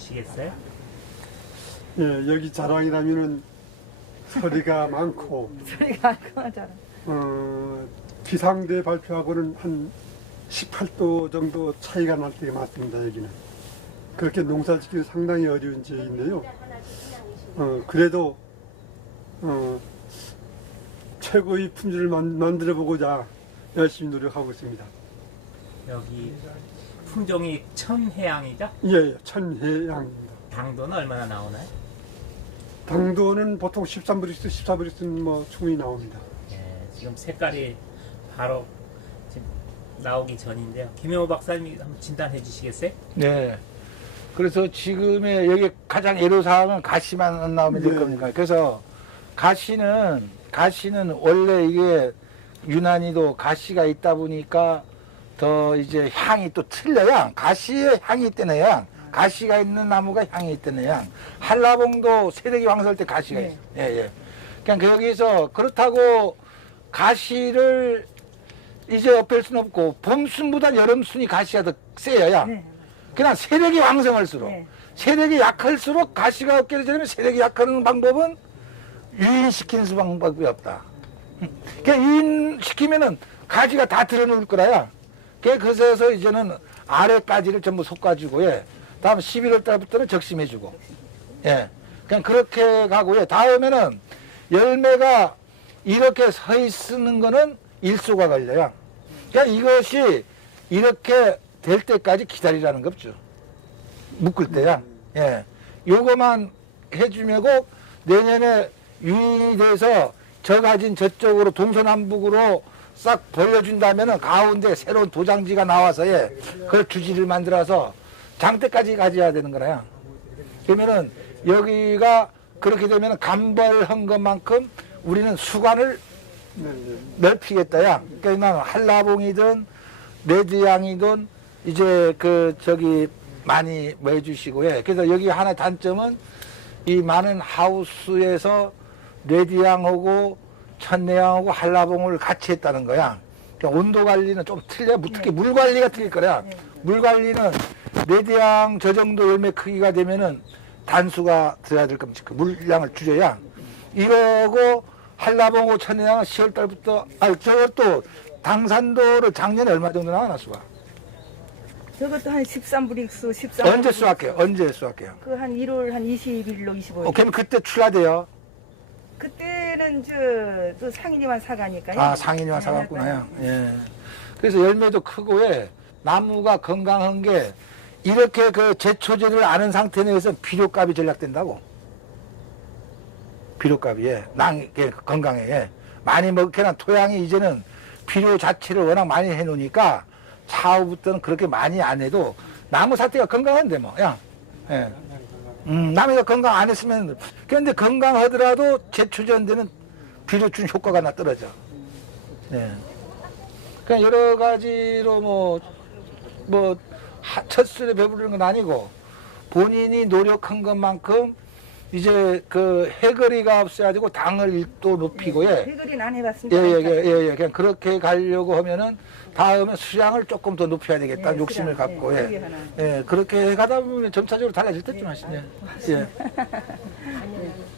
주시겠어요? 예, 여기 자랑이라면은 소리가 많고 소리가 알거잖아. 어, 기상대 발표하고는 한 18도 정도 차이가 날 때가 많습니다. 여기는 그렇게 농사 짓기 상당히 어려운 지역인데요. 어, 그래도 어, 최고의 품질을 만, 만들어 보고자 열심히 노력하고 있습니다. 여기 품종이 천혜향이죠? 예, 예, 천혜양입니다. 당도는 얼마나 나오나요? 당도는 보통 13브릭스, 14브릭스는 뭐 충분히 나옵니다. 예, 지금 색깔이 바로 지금 나오기 전인데요. 김영호 박사님이 한번 진단해 주시겠어요? 네. 그래서 지금의 여기 가장 애로사항은 가시만 나오면 될 네. 겁니다. 그래서 가시는, 가시는 원래 이게 유난히도 가시가 있다 보니까 더 이제 향이 또 틀려요. 가시에 향이 있다는 향. 가시가 있는 나무가 향이 있다는 향. 한라봉도 세대기 황설 때 가시가 네. 있어요. 예, 예. 그냥 여기서 그렇다고 가시를 이제 엎을 수는 없고 봄순보다 여름순이 가시가 더. 양. 네. 그냥 세력이 왕성할수록 네. 세력이 약할수록 가시가 없게 되려면 세력이 약하는 방법은 유인시키는 수 방법이 없다. 그냥 유인시키면은 가지가 다 드러놓을 거라야. 그래서 이제는 아래까지를 전부 솎아주고 예. 다음 11월 달부터는 적심해주고 예. 그냥 그렇게 가고요. 다음에는 열매가 이렇게 서 있는 거는 일소가 걸려요. 그냥 이것이 이렇게 될 때까지 기다리라는 거 없죠. 묶을 때야. 예. 요거만 해주면 꼭 내년에 유인이 돼서 저 가진 저쪽으로 동서남북으로 싹 벌려준다면은 가운데 새로운 도장지가 나와서 예. 그 주지를 만들어서 장대까지 가져야 되는 거라요. 그러면은 여기가 그렇게 되면은 감벌한 것만큼 우리는 수관을. 넓히겠다야. 그러니까 나는 한라봉이든 레드양이든 이제 그 저기 많이 뭐 해주시고 예. 그래서 여기 하나 단점은 이 많은 하우스에서 레드양하고 천내양하고 한라봉을 같이 했다는 거야. 그러니까 온도 관리는 좀 틀려. 특히 물 관리가 틀릴 거야. 물 관리는 레드양 저 정도 열매 크기가 되면은 단수가 들어야 될 겁니다. 그 물량을 줄여야. 이러고 한라봉하고 천내양은 10월 달부터 아 저것도 당산도를 작년에 얼마 정도 나왔나 수가? 저것도 한 13브릭스, 13. 언제 수확해요? 언제 수확해요? 그 한 1월 한 20일로 25일. 어, 그러면 그때 출하돼요. 그때 는 저, 또 상인이만 사가니까요. 아, 상인이와 네, 사갔구나요. 예. 그래서 열매도 크고, 예. 나무가 건강한 게, 이렇게 그 제초제를 아는 상태 내에서 비료값이 전락된다고. 비료값이, 예. 낭, 예, 건강해, 예. 많이 먹게나 토양이 이제는 비료 자체를 워낙 많이 해 놓으니까, 차후부터는 그렇게 많이 안 해도, 나무 사태가 건강한데, 뭐, 야. 예. 음, 남이가 건강 안 했으면, 그런데 건강하더라도 제초제한 데는 비료 준 효과가 나 떨어져. 네. 그냥 여러 가지로 뭐, 뭐, 하- 첫술에 배부르는 건 아니고, 본인이 노력한 것만큼, 이제 그 해거리가 없어가지고 당을 또 높이고, 예. 해거리는 안 예, 해봤습니다. 예, 예, 예, 예. 그냥 그렇게 가려고 하면은, 다음에 수량을 조금 더 높여야 되겠다. 예, 욕심을 수량, 갖고, 예, 예. 예, 그렇게 가다 보면 점차적으로 달라질 때쯤 하시네. 예.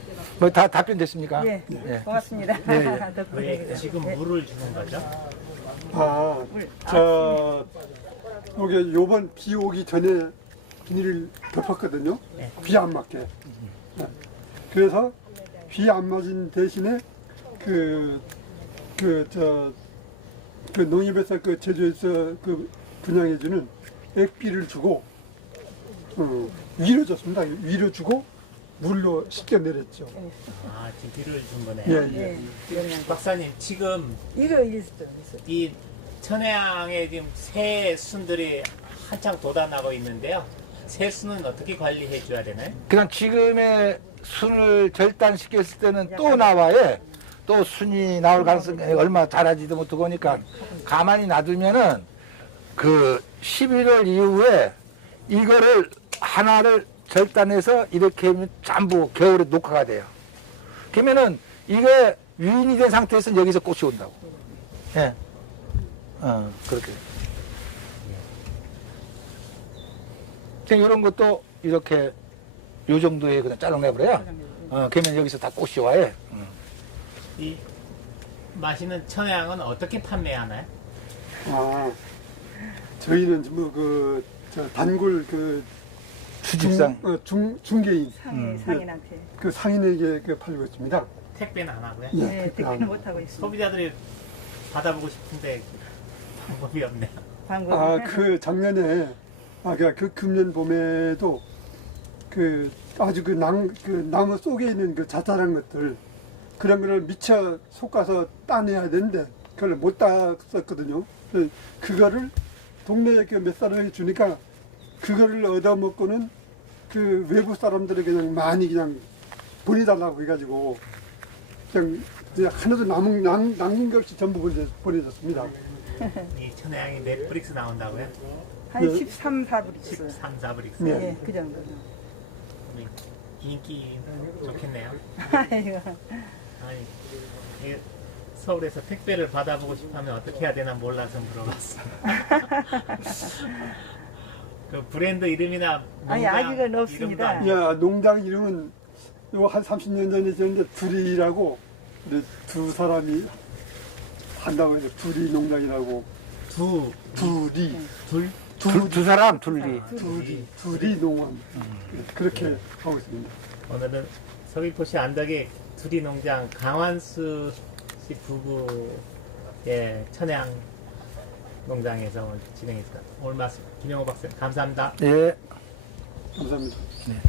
뭐 다 답변 됐습니까? 예, 예. 고맙습니다. 예, 예. 덕분에 왜. 지금 예. 물을 주는 거죠? 아, 자, 이게 요번 비 오기 전에 비닐을 덮었거든요. 네. 비안 맞게. 네. 그래서 비 안 맞은 대신에 그, 그, 저, 그 농협에서 그 제주에서 그 분양해주는 액비를 주고, 어, 위로 줬습니다. 위로 주고 물로 씻겨 내렸죠. 아, 지금 비료를 준 거네요. 예, 예, 예. 영양. 박사님, 지금 이거 있어. 이 천혜향에 지금 새 순들이 한창 돋아나고 있는데요. 새 순은 어떻게 관리해 줘야 되나요? 그냥 지금의 순을 절단시켰을 때는 또 나와요. 또 순이 나올 가능성이 얼마 자라지도 못하고 하니까 가만히 놔두면은 그 11월 이후에 이거를 하나를 절단해서 이렇게 하면 전부 겨울에 녹화가 돼요. 그러면은 이게 유인이 된 상태에서 여기서 꽃이 온다고. 예. 어, 그렇게. 이런 것도 이렇게 요 정도에 그냥 잘라내버려요. 어, 그러면 여기서 다 꽃이 와요. 음. 이 맛있는 천혜향은 어떻게 판매하나요? 아, 저희는 뭐 그 단골 그 수집상. 중, 어, 중 중개인 상인, 음. 상인한테. 그 상인에게 그 팔고 있습니다. 택배는 안 하고요. 예, 네, 듣기는 합니다. 못하고 있습니다. 소비자들이 받아보고 싶은데 방법이 없네요. 방금. 아, 그 작년에 아, 그, 그 금년 봄에도 그 아주 그 낭, 그 나무 속에 있는 그 자잘한 것들 그런 거를 미처 솎아서 따내야 되는데 그걸 못 땄었거든요. 그래서 그거를 동네에 그몇 사람이 주니까 그거를 얻어먹고는 그 외부 사람들이 그냥 많이 그냥 보내달라고 해가지고 그냥, 그냥 하나도 남은, 남, 남긴 것 없이 전부 보내, 보내줬습니다. 이 천혜향이 넷플릭스 나온다고요? 한 네. 13, 4브릭스. 13, 4브릭스. 네. 예, 그 정도. 인기 좋겠네요. 아이고. 아니, 이게 서울에서 택배를 받아보고 싶으면 어떻게 해야 되나 몰라서 물어봤어. 그 브랜드 이름이나 아니, 농장 아직은 없습니다. 이름도 안- 야, 농장 이름은 요한 30년 전에 지었는데 둘이라고 근데 두 사람이 한다고 해서 둘이 농장이라고. 두, 둘이 둘, 두, 두 사람 둘이. 둘이 둘이 농원. 그렇게 하고 있습니다. 오늘은 서귀포시 안덕의 두리 농장 강환수 씨 부부의 천양 농장에서 오늘 진행했습니다. 오늘 말씀 김영호 박사님 감사합니다. 예. 감사합니다. 네.